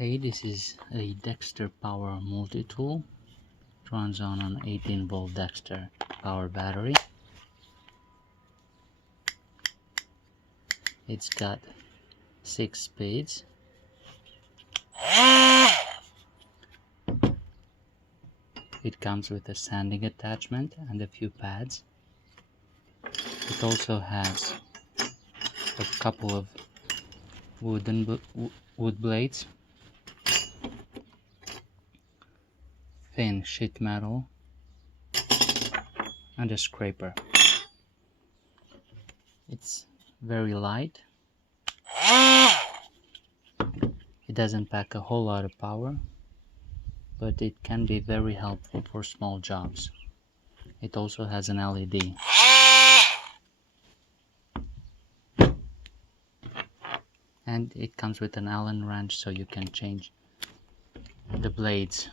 Hey, this is a Dexter Power multi-tool. It runs on an 18-volt Dexter Power battery. It's got 6 speeds. It comes with a sanding attachment and a few pads. It also has a couple of wood blades, thin sheet metal, and a scraper. It's very light. It doesn't pack a whole lot of power, but it can be very helpful for small jobs. It also has an LED. And it comes with an Allen wrench so you can change the blades